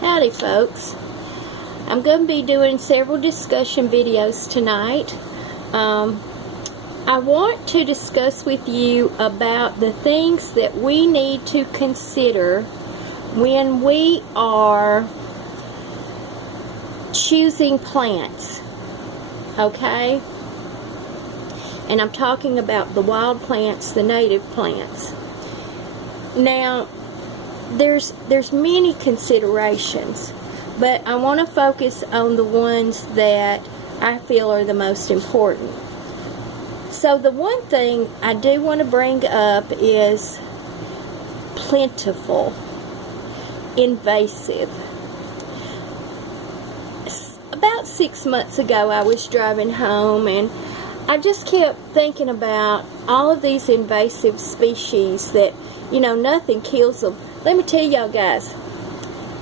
Howdy folks. I'm going to be doing several discussion videos tonight. I want to discuss with you about the things that we need to consider when we are choosing plants. Okay? And I'm talking about the wild plants, the native plants. Now, there's many considerations, but I want to focus on the ones that I feel are the most important. So the one thing I do want to bring up is plentiful, invasive. About 6 months ago, I was driving home and I just kept thinking about all of these invasive species that, you know, nothing kills them. Let me tell y'all guys,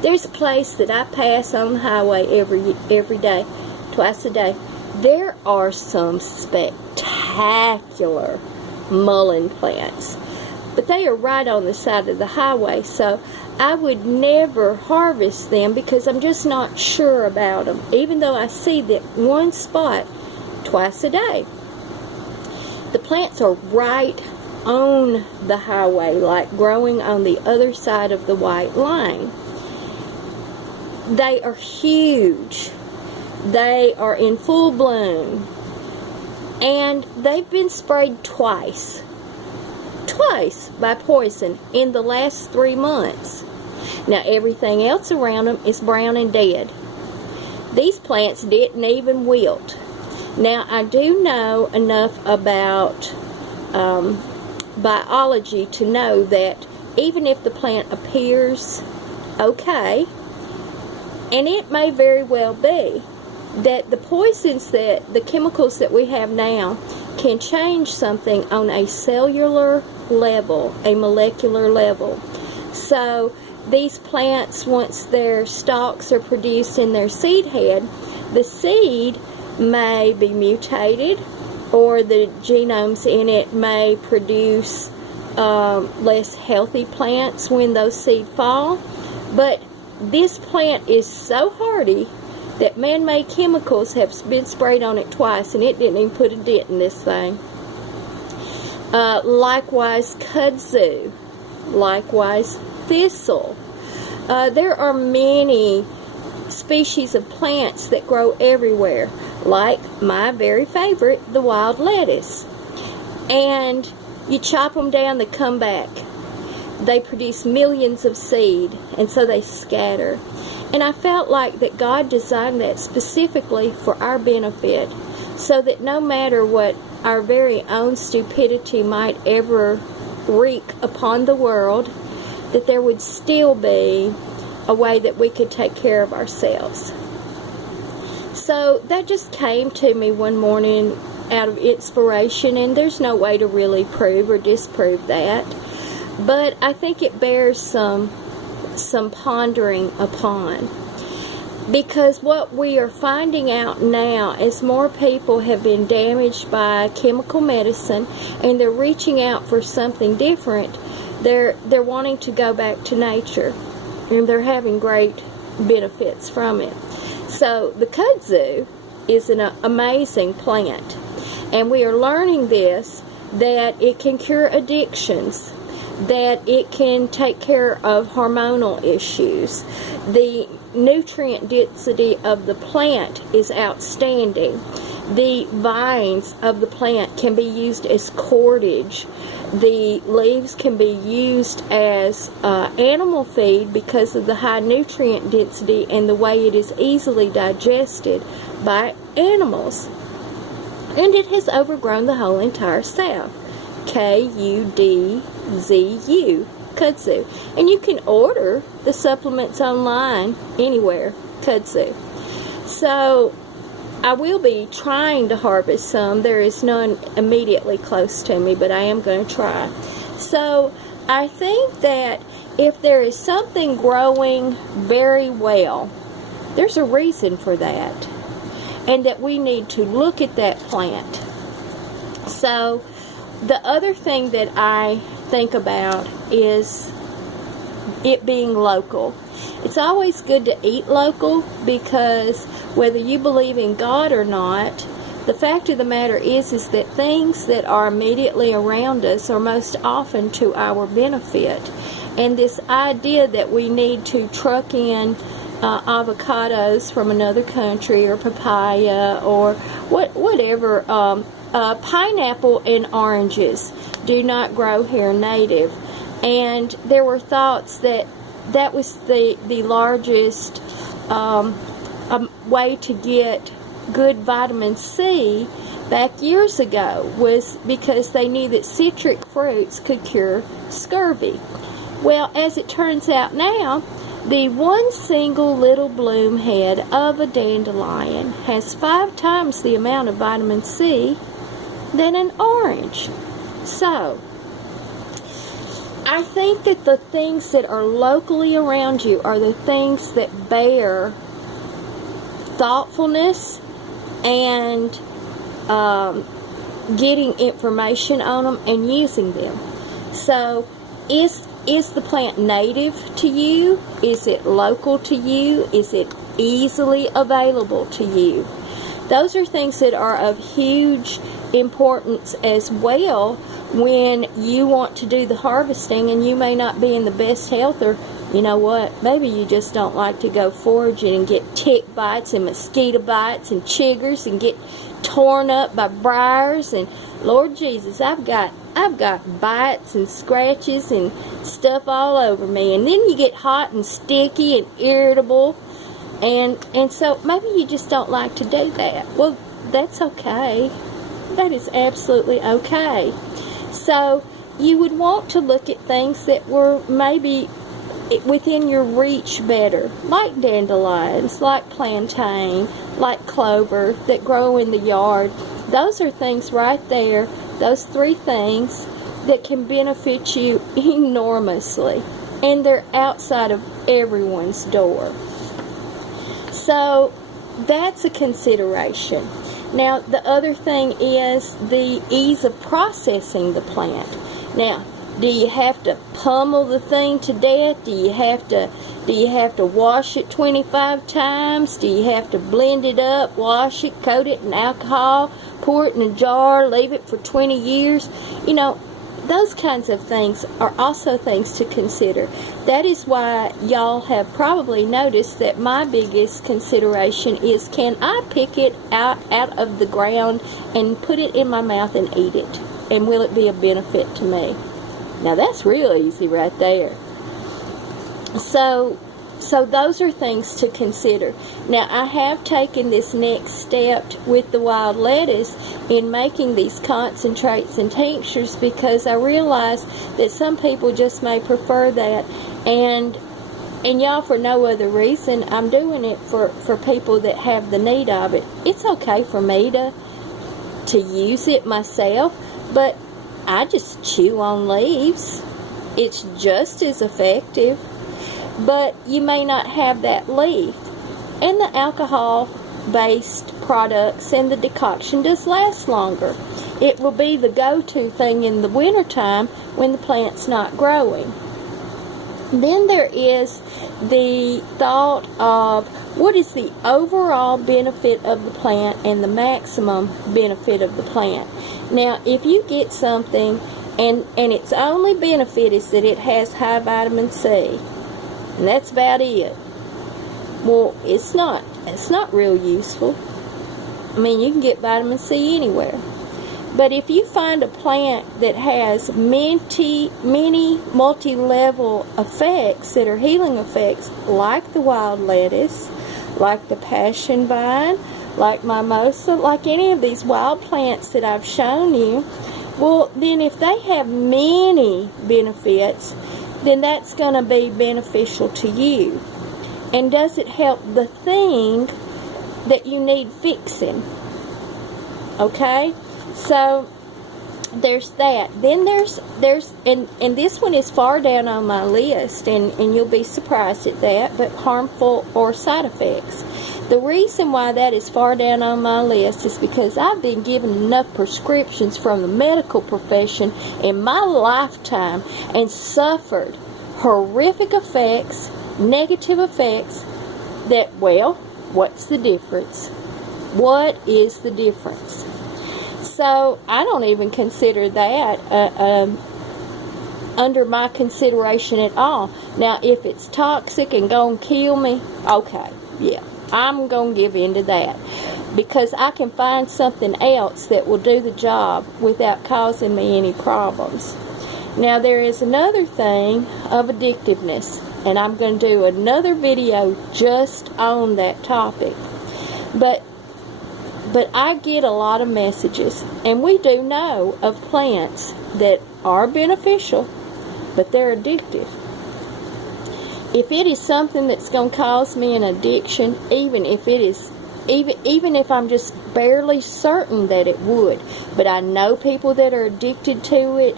there's a place that I pass on the highway every day, twice a day. There are some spectacular mullein plants, but they are right on the side of the highway, so I would never harvest them because I'm just not sure about them, even though I see that one spot twice a day. The plants are right on the highway, like growing on the other side of the white line. They are huge. They are in full bloom. And they've been sprayed twice by poison in the last 3 months. Now everything else around them is brown and dead. These plants didn't even wilt. Now I do know enough about biology to know that even if the plant appears okay, and it may very well be that the poisons, that the chemicals that we have now can change something on a cellular level, a molecular level. So these plants, once their stalks are produced in their seed head, the seed may be mutated, or the genomes in it may produce less healthy plants when those seeds fall. But this plant is so hardy that man-made chemicals have been sprayed on it twice, and it didn't even put a dent in this thing. Likewise kudzu, likewise thistle. There are many species of plants that grow everywhere, like my very favorite, the wild lettuce. And you chop them down, they come back. They produce millions of seed, and so they scatter. And I felt like that God designed that specifically for our benefit, so that no matter what our very own stupidity might ever wreak upon the world, that there would still be a way that we could take care of ourselves. So that just came to me one morning out of inspiration, and there's no way to really prove or disprove that. But I think it bears some pondering upon, because what we are finding out now, as more people have been damaged by chemical medicine and they're reaching out for something different, they're wanting to go back to nature, and they're having great benefits from it. So the kudzu is an amazing plant, and we are learning this, that it can cure addictions, that it can take care of hormonal issues. The nutrient density of the plant is outstanding. The vines of the plant can be used as cordage. The leaves can be used as animal feed because of the high nutrient density and the way it is easily digested by animals. And it has overgrown the whole entire South. K-U-D-Z-U, kudzu. And you can order the supplements online anywhere, kudzu. So I will be trying to harvest some. There is none immediately close to me, but I am going to try. So I think that if there is something growing very well, there's a reason for that, and that we need to look at that plant. So the other thing that I think about is it being local. It's always good to eat local, because whether you believe in God or not, the fact of the matter is that things that are immediately around us are most often to our benefit. And this idea that we need to truck in avocados from another country, or papaya, or whatever, pineapple and oranges do not grow here native. And there were thoughts that that was the largest way to get good vitamin C back years ago, was because they knew that citric fruits could cure scurvy. Well, as it turns out now, the one single little bloom head of a dandelion has 5 times the amount of vitamin C than an orange. So, I think that the things that are locally around you are the things that bear thoughtfulness and getting information on them and using them. So, is the plant native to you? Is it local to you? Is it easily available to you? Those are things that are of huge importance as well when you want to do the harvesting, and you may not be in the best health, or you know what, maybe you just don't like to go foraging and get tick bites and mosquito bites and chiggers and get torn up by briars, and Lord Jesus, I've got bites and scratches and stuff all over me, and then you get hot and sticky and irritable, and so maybe you just don't like to do that. Well, that's okay. That is absolutely okay. So you would want to look at things that were maybe within your reach better, like dandelions, like plantain, like clover that grow in the yard. Those are things right there, those 3 things that can benefit you enormously, and they're outside of everyone's door. So that's a consideration. Now, the other thing is the ease of processing the plant. Now, do you have to pummel the thing to death? Do you have to wash it 25 times? Do you have to blend it up, wash it, coat it in alcohol, pour it in a jar, leave it for 20 years? You know, those kinds of things are also things to consider. That is why y'all have probably noticed that my biggest consideration is, can I pick it out of the ground and put it in my mouth and eat it? And will it be a benefit to me? Now that's real easy right there. So those are things to consider. Now, I have taken this next step with the wild lettuce in making these concentrates and tinctures, because I realize that some people just may prefer that, and y'all, for no other reason, I'm doing it for people that have the need of it. It's okay for me to use it myself, but I just chew on leaves. It's just as effective. But you may not have that leaf. And the alcohol-based products and the decoction does last longer. It will be the go-to thing in the wintertime when the plant's not growing. Then there is the thought of what is the overall benefit of the plant and the maximum benefit of the plant. Now, if you get something and its only benefit is that it has high vitamin C, and that's about it, well, it's not real useful. I mean, you can get vitamin C anywhere. But if you find a plant that has many multi-level effects that are healing effects, like the wild lettuce, like the passion vine, like mimosa, like any of these wild plants that I've shown you, well, then if they have many benefits, then that's going to be beneficial to you. And does it help the thing that you need fixing? Okay? So there's that. Then there's and this one is far down on my list, and you'll be surprised at that, but harmful or side effects. The reason why that is far down on my list is because I've been given enough prescriptions from the medical profession in my lifetime and suffered horrific effects, negative effects that, well, what's the difference? What is the difference? So I don't even consider that under my consideration at all. Now, if it's toxic and gonna kill me, okay, yeah, I'm gonna give in to that, because I can find something else that will do the job without causing me any problems. Now, there is another thing of addictiveness, and I'm going to do another video just on that topic. But I get a lot of messages, and we do know of plants that are beneficial, but they're addictive. If it is something that's going to cause me an addiction, even if I'm just barely certain that it would, but I know people that are addicted to it,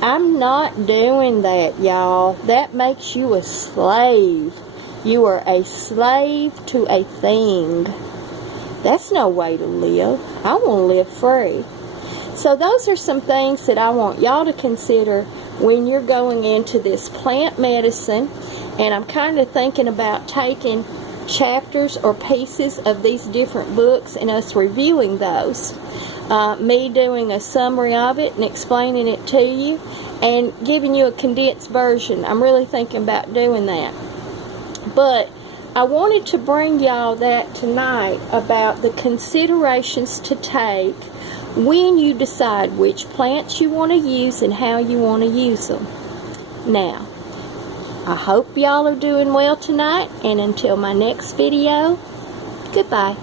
I'm not doing that, y'all. That makes you a slave. You are a slave to a thing. That's no way to live. I want to live free. So those are some things that I want y'all to consider when you're going into this plant medicine. And I'm kind of thinking about taking chapters or pieces of these different books and us reviewing those. Me doing a summary of it and explaining it to you and giving you a condensed version. I'm really thinking about doing that. But I wanted to bring y'all that tonight about the considerations to take when you decide which plants you want to use and how you want to use them. Now, I hope y'all are doing well tonight, and until my next video, goodbye.